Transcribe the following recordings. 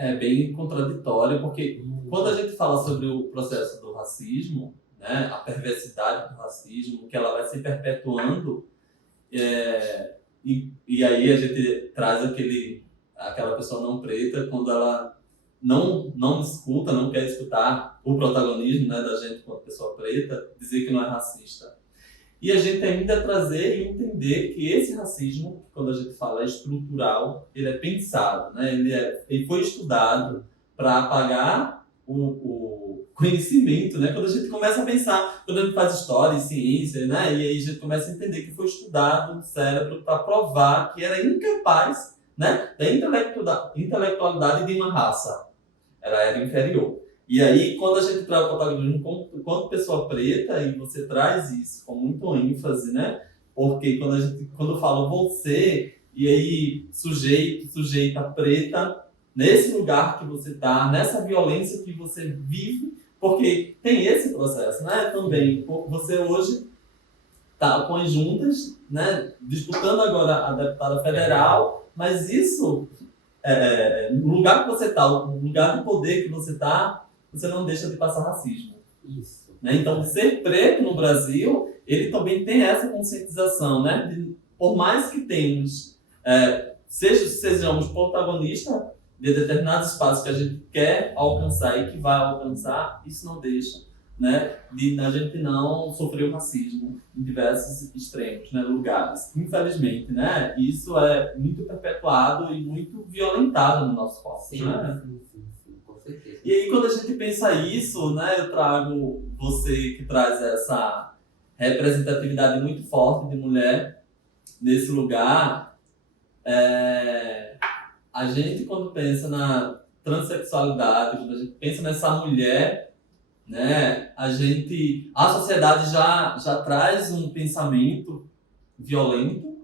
É bem contraditório, porque quando a gente fala sobre o processo do racismo, né, a perversidade do racismo, que ela vai se perpetuando, e aí a gente traz aquela pessoa não preta quando ela não escuta, não quer escutar o protagonismo, né, da gente como pessoa preta, dizer que não é racista. E a gente ainda trazer e entender que esse racismo, quando a gente fala estrutural, ele é pensado, né? Ele foi estudado para apagar o conhecimento, né? Quando a gente começa a pensar, quando a gente faz história e ciência, né? E aí a gente começa a entender que foi estudado no cérebro para provar que era incapaz, né? Da intelectualidade de uma raça. Ela era inferior. E aí, quando a gente traz o protagonismo quanto pessoa preta, e você traz isso com muito ênfase, né? Porque quando fala você, e aí sujeita preta, nesse lugar que você está, nessa violência que você vive, porque tem esse processo, né? Também, você hoje está com as juntas, né? Disputando agora a deputada federal, mas isso no lugar que você está, no lugar de poder que você está, você não deixa de passar racismo. Isso. Né? Então, ser preto no Brasil, ele também tem essa conscientização, né? Por mais que sejamos protagonistas de determinados espaços que a gente quer alcançar e que vai alcançar, isso não deixa, né, de a gente não sofrer o racismo em diversos extremos, né, lugares. Infelizmente, né, isso é muito perpetuado e muito violentado no nosso corpo. Sim, né? sim, com certeza. E aí, quando a gente pensa isso, né, eu trago você que traz essa representatividade muito forte de mulher nesse lugar. A gente, quando pensa na transexualidade, quando a gente pensa nessa mulher, né, a sociedade já traz um pensamento violento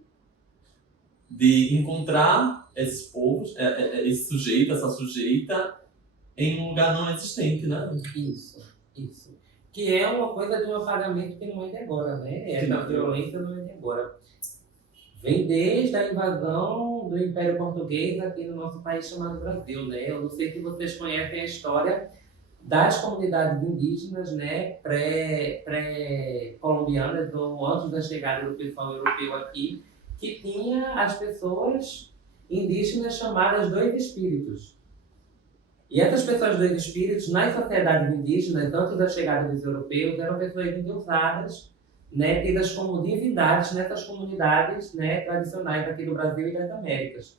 de encontrar esses povos, esse sujeito, essa sujeita, em um lugar não existente, né? Isso. Que é uma coisa de um apagamento que não é de agora, né? Essa violência não é de agora. Vem desde a invasão do Império Português aqui no nosso país chamado Brasil, né? Eu não sei se vocês conhecem a história das comunidades indígenas, né, pré-colombianas, ou antes da chegada do pessoal europeu aqui, que tinha as pessoas indígenas chamadas dois espíritos. E essas pessoas dois espíritos, nas sociedades indígenas, antes da chegada dos europeus, eram pessoas endeusadas, né, tidas como divindades nessas comunidades, né, tradicionais aqui do Brasil e das Américas.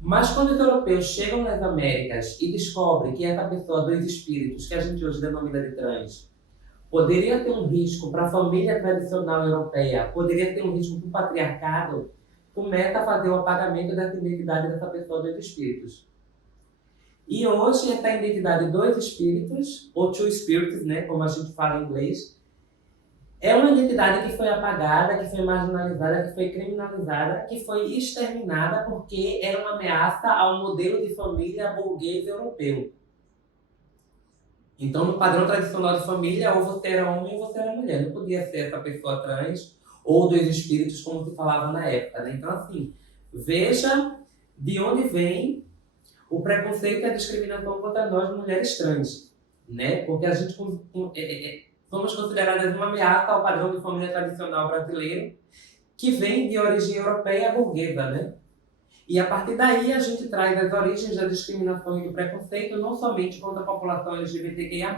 Mas quando os europeus chegam nas Américas e descobrem que essa pessoa, dois espíritos, que a gente hoje denomina de trans, poderia ter um risco para a família tradicional europeia, poderia ter um risco para o patriarcado, começa a fazer o apagamento dessa identidade dessa pessoa, dois espíritos. E hoje essa identidade dois espíritos, ou two spirits, né, como a gente fala em inglês, é uma identidade que foi apagada, que foi marginalizada, que foi criminalizada, que foi exterminada porque era uma ameaça ao modelo de família burguês europeu. Então, no padrão tradicional de família, ou você era homem ou você era mulher. Não podia ser essa pessoa trans ou dois espíritos, como se falava na época. Né? Então, assim, veja de onde vem o preconceito e a discriminação contra nós, mulheres trans. Né? Porque a gente somos consideradas uma ameaça ao padrão de família tradicional brasileiro, que vem de origem europeia burguesa, né? E a partir daí a gente traz as origens da discriminação e do preconceito, não somente contra a população LGBTQIA+,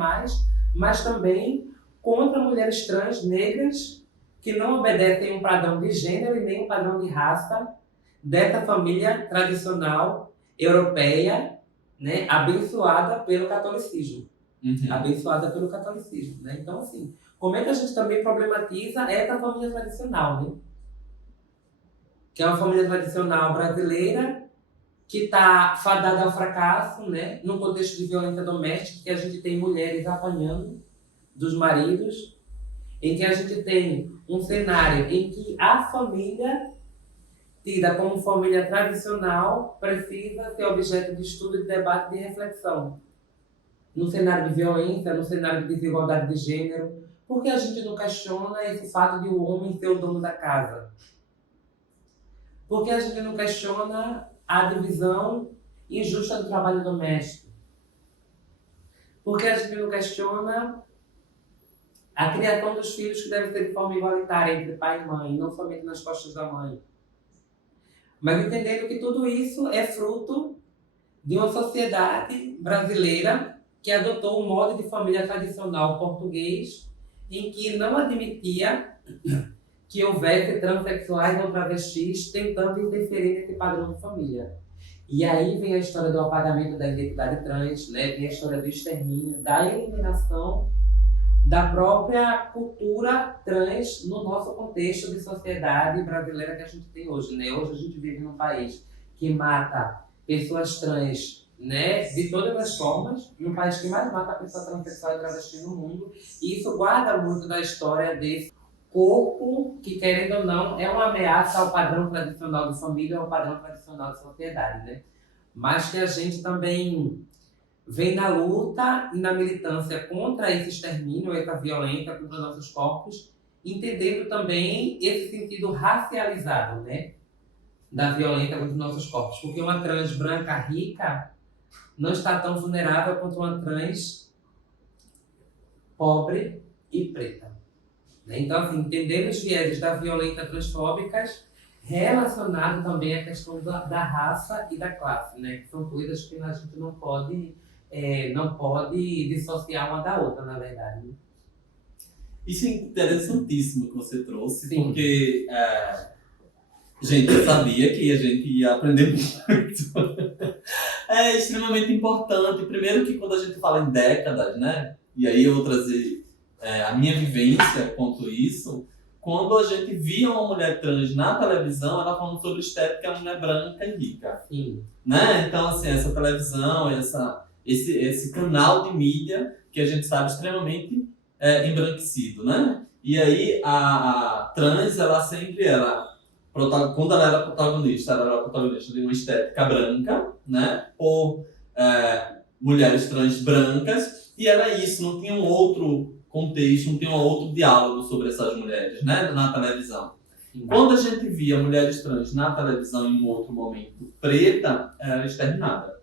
mas também contra mulheres trans negras que não obedecem um padrão de gênero e nem um padrão de raça dessa família tradicional europeia, né, abençoada pelo catolicismo. Abençoada pelo catolicismo, né? Então, assim, como é que a gente também problematiza essa família tradicional, né? Que é uma família tradicional brasileira que está fadada ao fracasso, né? Num contexto de violência doméstica, que a gente tem mulheres apanhando dos maridos, em que a gente tem um cenário em que a família, tida como família tradicional, precisa ser objeto de estudo, de debate e de reflexão. No cenário de violência, no cenário de desigualdade de gênero, porque a gente não questiona esse fato de o homem ser o dono da casa? Porque a gente não questiona a divisão injusta do trabalho doméstico. Porque a gente não questiona a criação dos filhos que deve ser de forma igualitária entre pai e mãe, não somente nas costas da mãe. Mas entendendo que tudo isso é fruto de uma sociedade brasileira que adotou um modo de família tradicional português em que não admitia que houvesse transexuais ou travestis tentando interferir nesse padrão de família. E aí vem a história do apagamento da identidade trans, né? Vem a história do extermínio, da eliminação da própria cultura trans no nosso contexto de sociedade brasileira que a gente tem hoje, né? Hoje a gente vive num país que mata pessoas trans, né, de todas as formas, num país que mais mata pessoas transexual e travesti no mundo, e isso guarda muito da história desse corpo que, querendo ou não, é uma ameaça ao padrão tradicional de família, ao padrão tradicional de sociedade, né? Mas que a gente também vem na luta e na militância contra esse extermínio, essa violência contra nossos corpos, entendendo também esse sentido racializado, né, da violência contra nossos corpos. Porque uma trans branca rica não está tão vulnerável quanto uma trans pobre e preta. Então, assim, entender os vieses da violência transfóbicas relacionado também à questão da raça e da classe, né? Que são coisas que a gente não pode dissociar uma da outra, na verdade. Isso é interessantíssimo que você trouxe, Sim. porque gente, eu sabia que a gente ia aprender muito. É extremamente importante. Primeiro que quando a gente fala em décadas, né? E aí eu vou trazer a minha vivência quanto isso. Quando a gente via uma mulher trans na televisão, ela falando sobre estética, uma mulher branca e rica. Sim. Né? Então, assim, essa televisão, esse canal de mídia que a gente sabe extremamente embranquecido, né? E aí a trans, ela sempre quando ela era protagonista de uma estética branca, né? Por mulheres trans brancas, e era isso, não tinha um outro contexto, não tinha um outro diálogo sobre essas mulheres, né? Na televisão. Quando a gente via mulheres trans na televisão em um outro momento preta, ela era exterminada.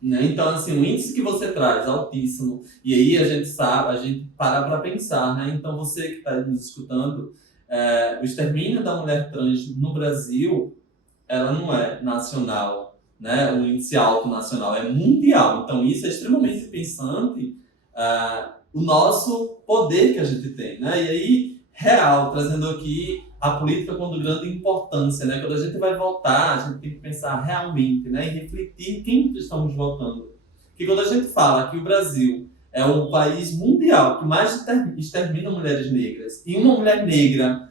Né? Então, assim, o índice que você traz, altíssimo, e aí a gente para para pensar, né? Então, você que está nos escutando, o extermínio da mulher trans no Brasil, ela não é nacional, né? O índice alto nacional é mundial. Então, isso é extremamente pensante, o nosso poder que a gente tem, né? E aí, real, trazendo aqui a política com grande importância, né? Quando a gente vai votar, a gente tem que pensar realmente, né? E refletir quem estamos votando. Porque quando a gente fala que o Brasil é o país mundial que mais extermina mulheres negras, e uma mulher negra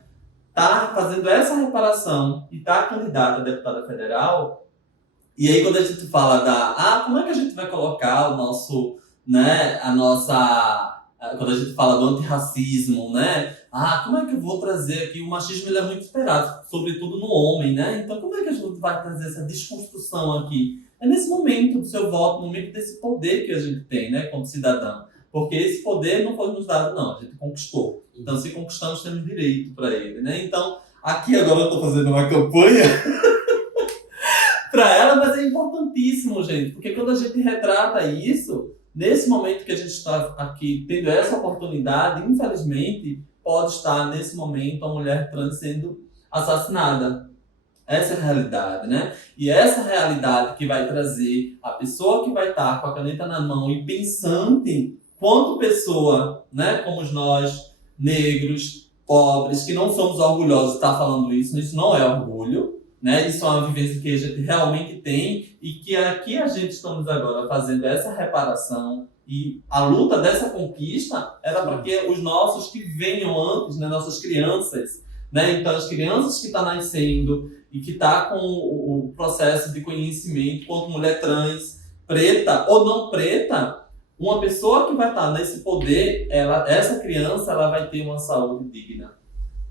está fazendo essa reparação e está candidata a deputada federal, e aí quando a gente fala como é que a gente vai colocar o nosso, né, quando a gente fala do antirracismo, né? Como é que eu vou trazer aqui? O machismo ele é muito esperado, sobretudo no homem, né? Então, como é que a gente vai trazer essa desconstrução aqui? É nesse momento do seu voto, no momento desse poder que a gente tem, né, como cidadão. Porque esse poder não foi nos dado, não. A gente conquistou. Então, se conquistamos, temos direito para ele, né? Então, aqui agora eu estou fazendo uma campanha para ela, mas é importantíssimo, gente. Porque quando a gente retrata isso, nesse momento que a gente está aqui tendo essa oportunidade, infelizmente, pode estar nesse momento a mulher trans sendo assassinada. Essa é a realidade, né? E essa realidade que vai trazer a pessoa que vai estar com a caneta na mão e pensante, quanto pessoa, né, como nós, negros, pobres, que não somos orgulhosos de estar falando isso não é orgulho, né? Isso é uma vivência que a gente realmente tem e que aqui a gente estamos agora fazendo essa reparação e a luta dessa conquista era para que os nossos que venham antes, né, nossas crianças, né? Então as crianças que estão nascendo e que estão com o processo de conhecimento quanto mulher trans, preta ou não preta, uma pessoa que vai estar nesse poder, essa criança ela vai ter uma saúde digna.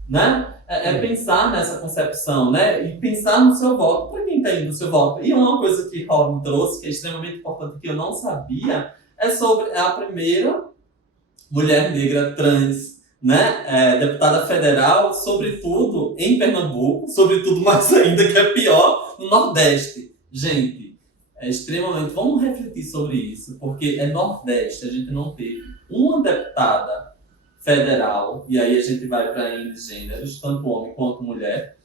Né? Pensar nessa concepção, né? E pensar no seu voto. Para quem está indo no seu voto? E uma coisa que Robin trouxe, que é extremamente importante, que eu não sabia, é sobre a primeira mulher negra trans né, deputada federal, sobretudo em Pernambuco, sobretudo mais ainda, que é pior, no Nordeste. Gente, é extremamente... Vamos refletir sobre isso, porque é Nordeste, a gente não teve uma deputada federal, e aí a gente vai para N gêneros, tanto homem quanto mulher.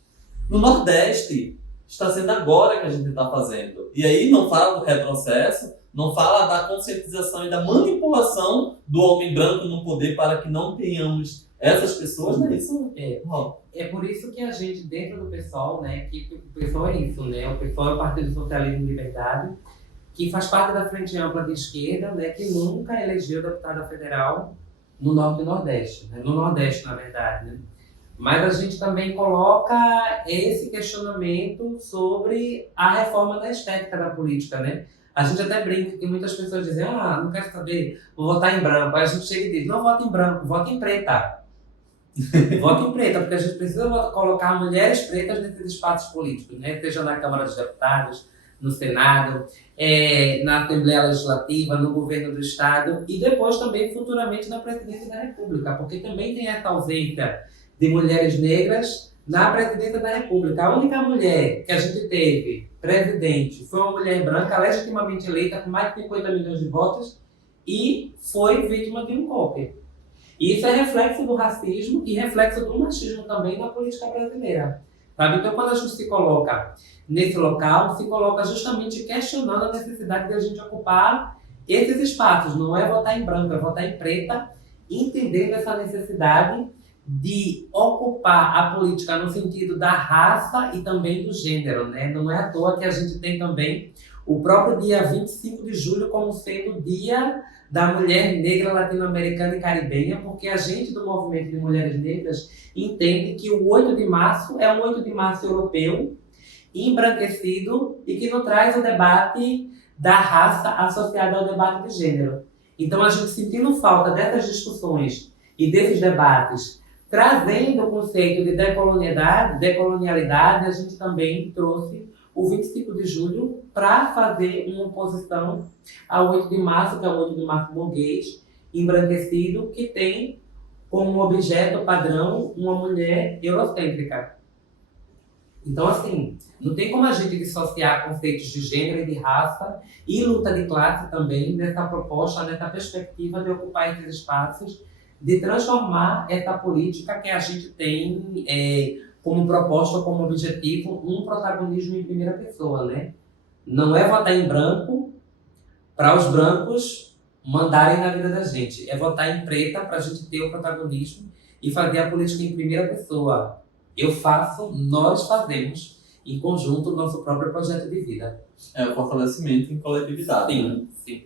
No Nordeste, está sendo agora que a gente está fazendo. E aí não fala do retrocesso, não fala da conscientização e da manipulação do homem branco no poder para que não tenhamos essas pessoas, né? Isso É por isso que a gente, dentro do PSOL, né, que o PSOL é isso, né? O PSOL é o Partido Socialismo e Liberdade, que faz parte da Frente Ampla de Esquerda, né, que nunca elegeu deputada federal no Norte e Nordeste, né? No Nordeste, na verdade, né? Mas a gente também coloca esse questionamento sobre a reforma da estética da política, né? A gente até brinca que muitas pessoas dizem, não quero saber, vou votar em branco. Aí a gente chega e diz, não vote em branco, vote em preta. Vote em preta, porque a gente precisa colocar mulheres pretas nesses espaços políticos, né? Seja na Câmara dos Deputados, no Senado, na Assembleia Legislativa, no governo do Estado e depois também futuramente na Presidência da República, porque também tem essa ausência de mulheres negras na Presidência da República. A única mulher que a gente teve presidente foi uma mulher branca legitimamente eleita com mais de 50 milhões de votos e foi vítima de um golpe. Isso é reflexo do racismo e reflexo do machismo também na política brasileira. Sabe? Então, quando a gente se coloca nesse local, se coloca justamente questionando a necessidade de a gente ocupar esses espaços. Não é votar em branco, é votar em preta, entendendo essa necessidade de ocupar a política no sentido da raça e também do gênero, né? Não é à toa que a gente tem também o próprio dia 25 de julho como sendo o dia da mulher negra latino-americana e caribenha, porque a gente do movimento de mulheres negras entende que o 8 de março é um 8 de março europeu, embranquecido e que não traz o debate da raça associado ao debate de gênero. Então, a gente sentindo falta dessas discussões e desses debates, trazendo o conceito de decolonialidade, a gente também trouxe o 25 de julho para fazer uma oposição ao 8 de março, que é o 8 de março burguês, embranquecido, que tem como objeto padrão uma mulher eurocêntrica. Então, assim, não tem como a gente dissociar conceitos de gênero e de raça e luta de classe também nessa proposta, nessa perspectiva de ocupar esses espaços, de transformar essa política que a gente tem como proposta, como objetivo, um protagonismo em primeira pessoa, né? Não é votar em branco para os brancos mandarem na vida da gente. É votar em preta para a gente ter o protagonismo e fazer a política em primeira pessoa. Eu faço, nós fazemos, em conjunto, o nosso próprio projeto de vida. É o fortalecimento em coletividade. Sim, né? sim.